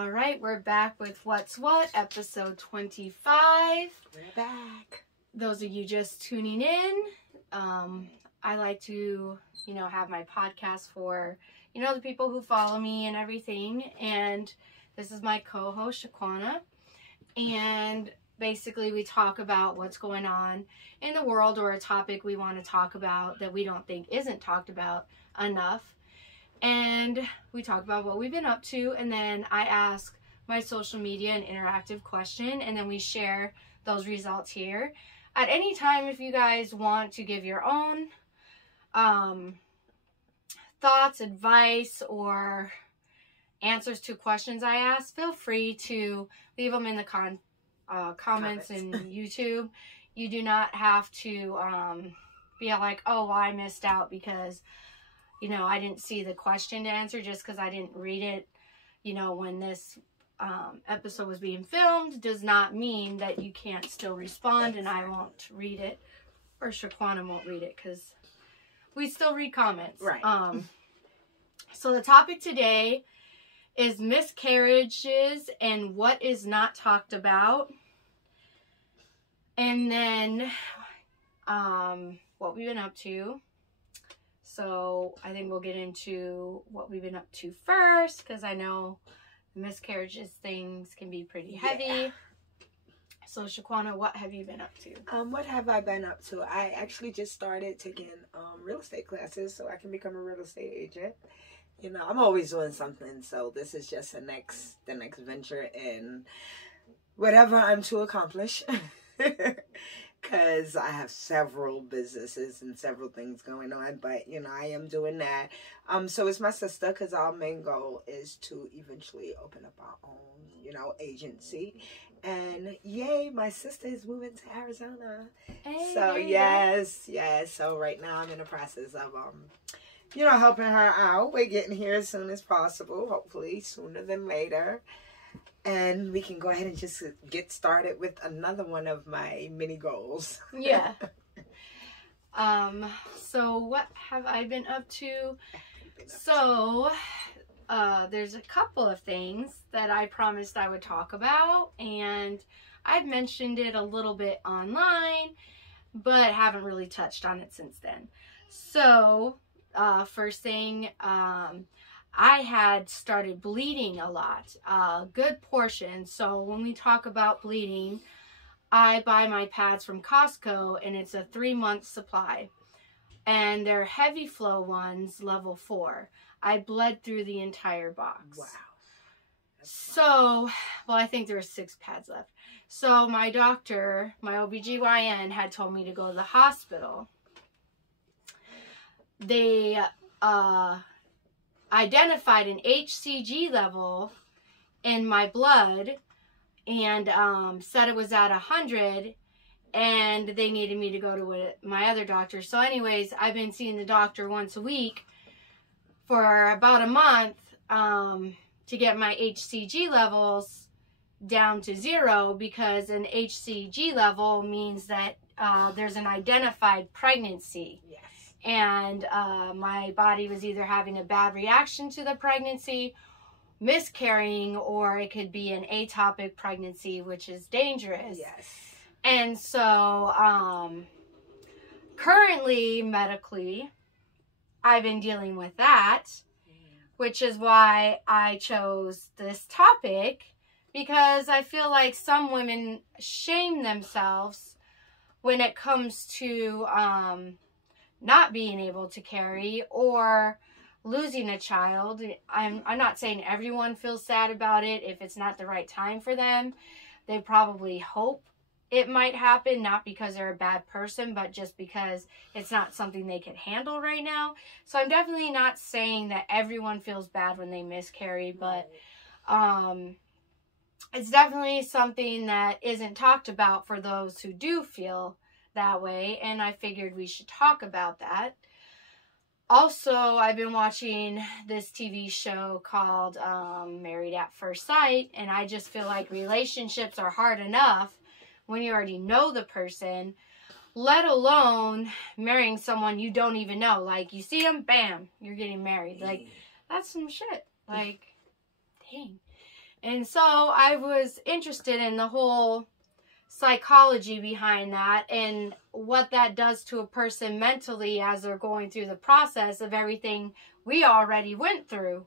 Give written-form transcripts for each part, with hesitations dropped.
All right, we're back with What's What, episode 25. We're back. Those of you just tuning in, I like to, have my podcast for, the people who follow me and everything. And this is my co-host, Shaquana. And basically we talk about what's going on in the world or a topic we want to talk about that we don't think isn't talked about enough. And we talk about what we've been up to, and then I ask my social media an interactive question, and then we share those results here. At any time, if you guys want to give your own thoughts, advice, or answers to questions I ask, feel free to leave them in the comments in YouTube. You do not have to be like, oh, I missed out because I didn't see the question to answer just because I didn't read it, when this episode was being filmed, does not mean that you can't still respond and I won't read it, or Shaquana won't read it, because we still read comments. Right. So the topic today is miscarriages and what is not talked about. And then what we've been up to. So I think we'll get into what we've been up to first, because I know miscarriages things can be pretty heavy. Yeah. So Shaquana, what have you been up to? What have I been up to? I actually just started taking real estate classes so I can become a real estate agent. I'm always doing something, so this is just the next venture in whatever I'm to accomplish. Because I have several businesses and several things going on, but I am doing that. So it's my sister, because our main goal is to eventually open up our own agency. And yay, my sister is moving to Arizona. Hey. So yes. So right now I'm in the process of helping her out. We're getting here as soon as possible, hopefully sooner than later. And we can go ahead and just get started with another one of my mini goals. Yeah. So what have I been up to? So, there's a couple of things that I promised I would talk about, and I've mentioned it a little bit online, but haven't really touched on it since then. So, first thing, I had started bleeding a lot, a good portion. So when we talk about bleeding, I buy my pads from Costco, and it's a 3-month supply. And they're heavy flow ones, level 4. I bled through the entire box. Wow. So, I think there were 6 pads left. So my doctor, my OBGYN, had told me to go to the hospital. They, identified an HCG level in my blood and said it was at 100, and they needed me to go to my other doctor. So anyways, I've been seeing the doctor once a week for about a month to get my HCG levels down to 0, because an HCG level means that there's an identified pregnancy. Yes. And my body was either having a bad reaction to the pregnancy, miscarrying, or it could be an ectopic pregnancy, which is dangerous. Yes. And so currently, medically, I've been dealing with that, which is why I chose this topic, because I feel like some women shame themselves when it comes to not being able to carry or losing a child. I'm not saying everyone feels sad about it if it's not the right time for them. They probably hope it might happen, not because they're a bad person, but just because it's not something they can handle right now. So I'm definitely not saying that everyone feels bad when they miscarry, but it's definitely something that isn't talked about for those who do feel that way, and I figured we should talk about that. Also, I've been watching this TV show called Married at First Sight, and I just feel like relationships are hard enough when you already know the person, let alone marrying someone you don't even know. Like, you see them, bam, you're getting married. Like, that's some shit. Like, dang. And so I was interested in the whole psychology behind that and what that does to a person mentally as they're going through the process of everything we already went through.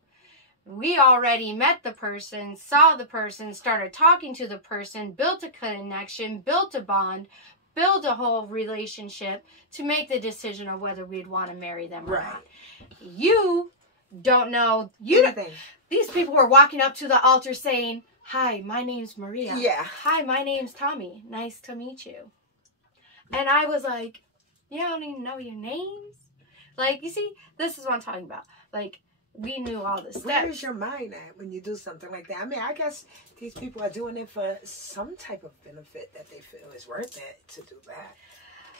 We already met the person, saw the person, started talking to the person, built a connection, built a bond, build a whole relationship to make the decision of whether we'd want to marry them or not. You don't know. These people were walking up to the altar saying, "Hi, my name's Maria." Yeah. "Hi, my name's Tommy. Nice to meet you." And I was like, "You don't even know your names?" Like, you see, this is what I'm talking about. Like, we knew all the steps. Where is your mind at when you do something like that? I mean, I guess these people are doing it for some type of benefit that they feel is worth it to do that.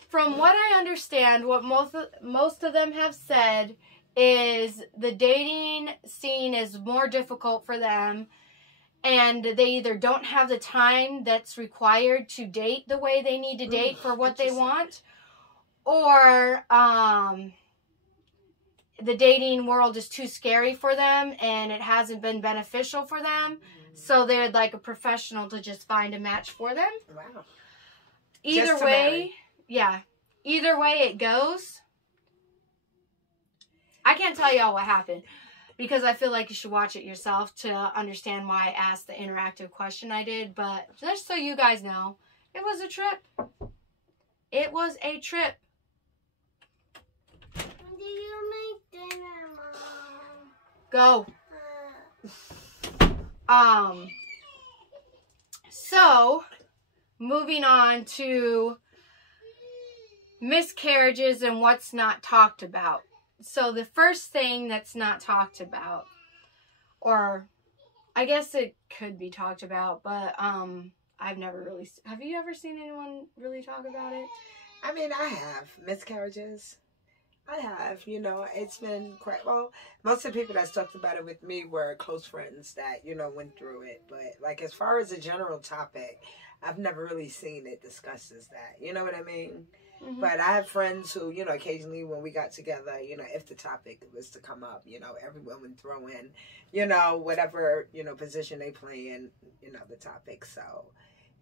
From what I understand, what most of them have said is the dating scene is more difficult for them, and they either don't have the time that's required to date the way they need to date for what they want, or the dating world is too scary for them and it hasn't been beneficial for them. So they'd like a professional to just find a match for them. Wow. Either way, yeah. Either way it goes. I can't tell y'all what happened because I feel like you should watch it yourself to understand why I asked the interactive question I did. But just so you guys know, it was a trip. It was a trip. Do you make dinner, Mom? Go. So, moving on to miscarriages and what's not talked about. So, the first thing that's not talked about, or I guess it could be talked about, but I've never really... Have you ever seen anyone really talk about it? I mean, I have miscarriages. I have, you know, it's been quite, well, most of the people that's talked about it with me were close friends that, you know, went through it. But, like, as far as a general topic, I've never really seen it discussed as that. You know what I mean? Mm-hmm. But I have friends who, you know, occasionally when we got together, you know, if the topic was to come up, you know, everyone would throw in, you know, whatever, you know, position they play in, you know, the topic. So,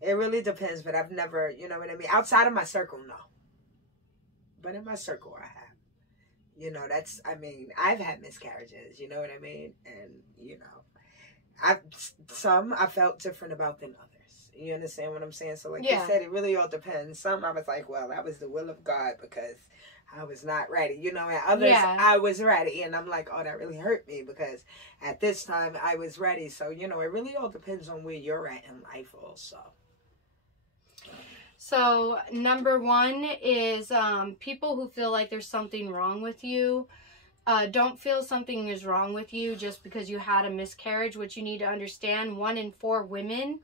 it really depends. But I've never, you know what I mean? Outside of my circle, no. But in my circle, I have. You know, that's, I mean, I've had miscarriages, you know what I mean? And, you know, some I felt different about than others. You understand what I'm saying? So, like you said, it really all depends. Some I was like, well, that was the will of God because I was not ready, you know, and others I was ready. And I'm like, oh, that really hurt me because at this time I was ready. So, you know, it really all depends on where you're at in life also. So, number one is people who feel like there's something wrong with you. Don't feel something is wrong with you just because you had a miscarriage. What you need to understand, 1 in 4 women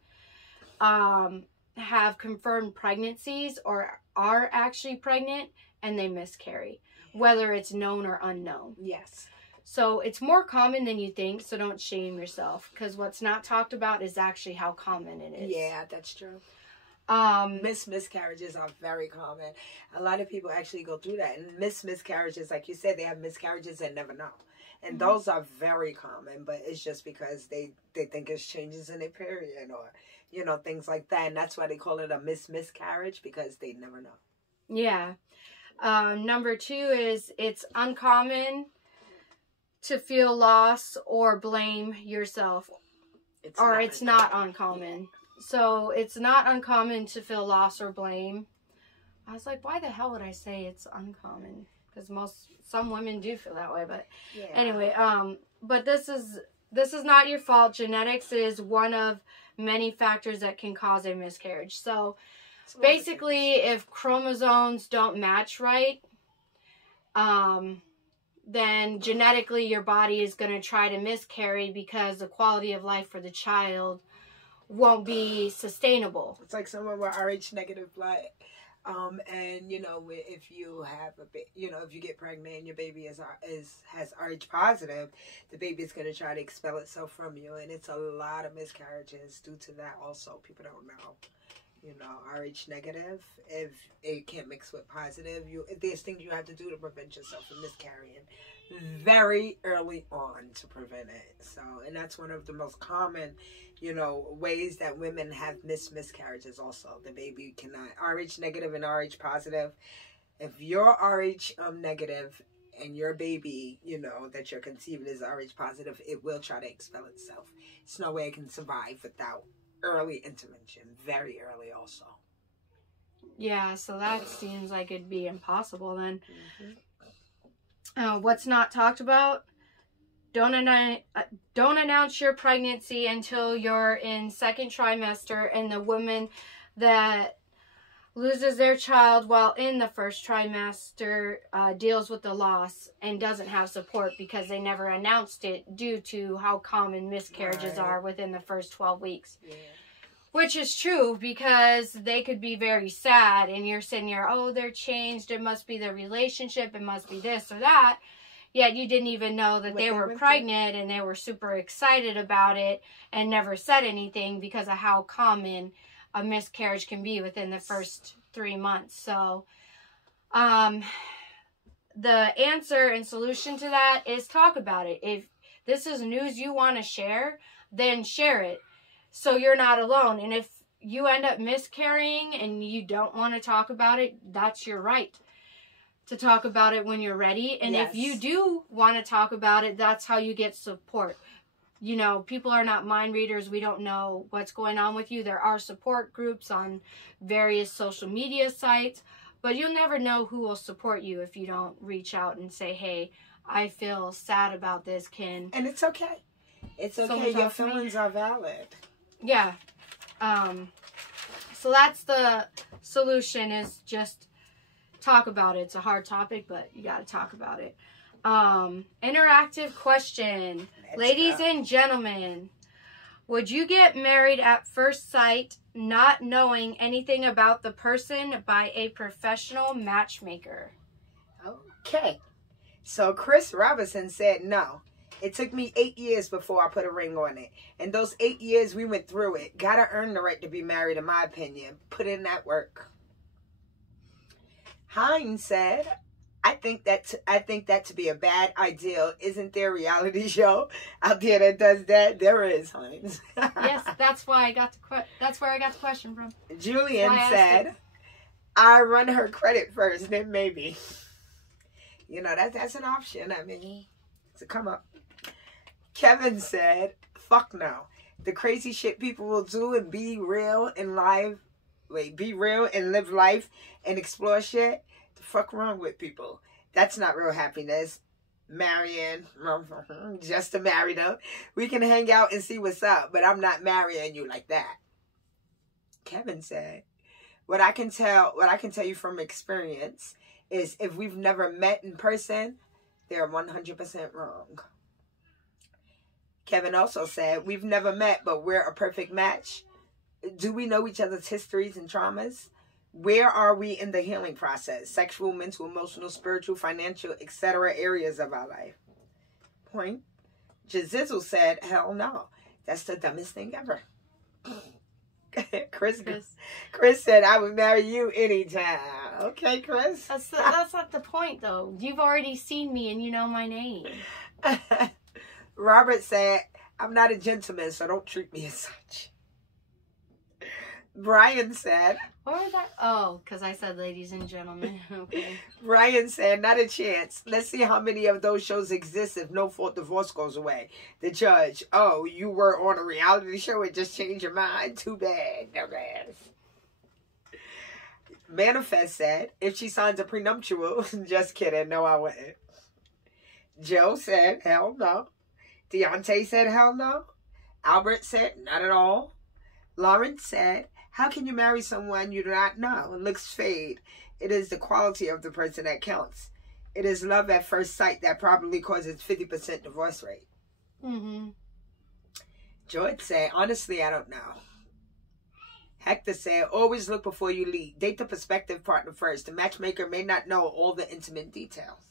have confirmed pregnancies or are actually pregnant and they miscarry, whether it's known or unknown. Yes. So, it's more common than you think, so don't shame yourself because what's not talked about is actually how common it is. Yeah, that's true. Miscarriages are very common. A lot of people actually go through that. And miscarriages, like you said, they have miscarriages and never know. And those are very common, but it's just because they think it's changes in their period or, you know, things like that. And that's why they call it a miscarriage because they never know. Yeah. Number 2 is it's uncommon to feel loss or blame yourself. It's not uncommon. So, it's not uncommon to feel loss or blame. I was like, why the hell would I say it's uncommon? Because some women do feel that way. But anyway, but this is not your fault. Genetics is one of many factors that can cause a miscarriage. So, basically, if chromosomes don't match right, then genetically your body is going to try to miscarry because the quality of life for the child won't be sustainable. It's like someone with Rh negative blood, and you know, if you have if you get pregnant and your baby has Rh positive, the baby is going to try to expel itself from you, and it's a lot of miscarriages due to that. Also, people don't know, you know, Rh negative, if it can't mix with positive, there's things you have to do to prevent yourself from miscarrying. very early on to prevent it. So, and that's one of the most common, ways that women have miscarriages also. The baby cannot, RH negative and RH positive. If you're RH negative and your baby, that you're conceiving is RH positive, it will try to expel itself. There's no way it can survive without early intervention, very early also. Yeah, so that seems like it'd be impossible then. What's not talked about? Don't announce your pregnancy until you're in second trimester, and the woman that loses their child while in the first trimester deals with the loss and doesn't have support because they never announced it due to how common miscarriages are within the first 12 weeks. Yeah. Which is true, because they could be very sad and you're sitting here, oh, they're changed, it must be the relationship, it must be this or that. Yet you didn't even know that they were pregnant, and they were super excited about it and never said anything because of how common a miscarriage can be within the first 3 months. So the answer and solution to that is talk about it. If this is news you want to share, then share it so you're not alone. And if you end up miscarrying and you don't want to talk about it, that's your right to talk about it when you're ready. And if you do want to talk about it, that's how you get support. People are not mind readers. We don't know what's going on with you. There are support groups on various social media sites, but you'll never know who will support you if you don't reach out and say, hey, I feel sad about this. And it's okay. It's okay. Your feelings are valid. Yeah. So that's the solution, is just talk about it. It's a hard topic, but you got to talk about it. Interactive question. Ladies and gentlemen, would you get married at first sight, not knowing anything about the person, by a professional matchmaker? Okay. So Chris Robinson said no. It took me 8 years before I put a ring on it. And those 8 years, we went through it. Gotta earn the right to be married, in my opinion. Put in that work. Hines said, I think that to be a bad idea. Isn't there a reality show out there that does that? There is, Hines. Yes, that's where I got the question from. Julian said, I run her credit first, then maybe. That's an option. I mean, to come up. Kevin said, fuck no. The crazy shit people will do and be real and live. Be real and live life and explore shit. The fuck wrong with people? That's not real happiness. Marrying, just to marry them. We can hang out and see what's up, but I'm not marrying you like that. Kevin said, what I can tell you from experience is if we've never met in person, they're 100% wrong. Kevin also said, we've never met, but we're a perfect match. Do we know each other's histories and traumas? Where are we in the healing process? Sexual, mental, emotional, spiritual, financial, etc. areas of our life. Point. Jazizzle said, hell no. That's the dumbest thing ever. Chris said, I would marry you anytime. Okay, Chris. That's not the point, though. You've already seen me and you know my name. Robert said, I'm not a gentleman, so don't treat me as such. Brian said... What was that? Oh, because I said ladies and gentlemen. Okay. Brian said, not a chance. Let's see how many of those shows exist if no fault divorce goes away. The judge, oh, you were on a reality show and just changed your mind? Too bad. No bad. Manifest said, if she signs a prenuptial, just kidding. No, I wouldn't. Joe said, hell no. Deontay said, hell no. Albert said, not at all. Lawrence said, how can you marry someone you do not know? Looks fade. It is the quality of the person that counts. It is love at first sight that probably causes 50% divorce rate. Mm-hmm. George said, honestly, I don't know. Hector said, always look before you lead. Date the prospective partner first. The matchmaker may not know all the intimate details.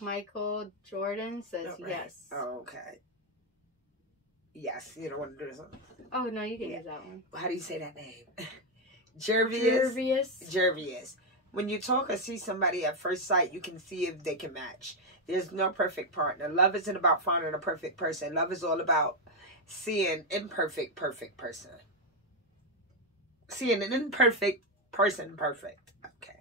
Michael Jordan says yes. Oh, okay. Yes, you don't want to do this one. Oh, no, you can use that one. How do you say that name? Jervius. When you talk or see somebody at first sight, you can see if they can match. There's no perfect partner. Love isn't about finding a perfect person. Love is all about seeing imperfect, perfect person. Seeing an imperfect person perfect. Okay.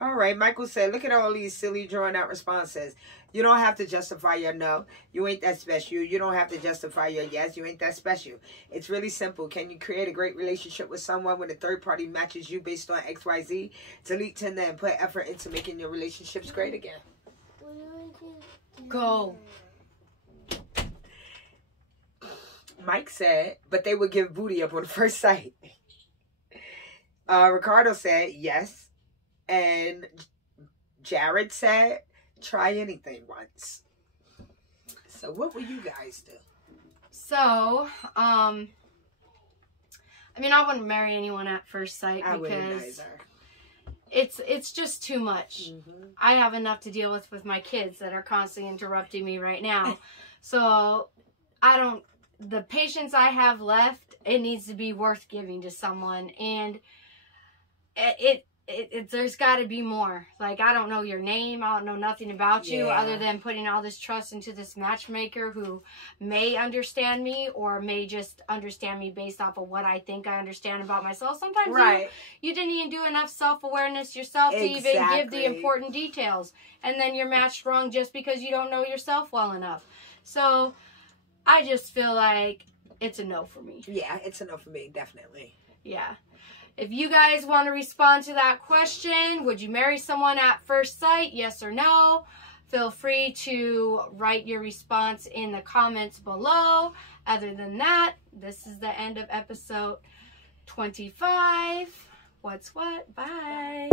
All right. Michael said, look at all these silly drawn out responses. You don't have to justify your no. You ain't that special. You don't have to justify your yes. You ain't that special. It's really simple. Can you create a great relationship with someone when a third party matches you based on XYZ? Delete Tinder and put effort into making your relationships great again. Go. Mike said, but they would give booty up on the first sight. Ricardo said, yes. And Jared said, try anything once. So what will you guys do? So, I mean, I wouldn't marry anyone at first sight because it's just too much. Mm-hmm. I have enough to deal with my kids that are constantly interrupting me right now. So, the patience I have left, it needs to be worth giving to someone. And there's got to be more. Like, I don't know your name. I don't know nothing about you other than putting all this trust into this matchmaker who may understand me or may just understand me based off of what I think I understand about myself. Sometimes you didn't even do enough self-awareness yourself to even give the important details. And then you're matched wrong just because you don't know yourself well enough. So I just feel like it's a no for me. Yeah, it's a no for me, definitely. Yeah. If you guys want to respond to that question, would you marry someone at first sight? Yes or no? Feel free to write your response in the comments below. Other than that, this is the end of episode 25. What's what? Bye.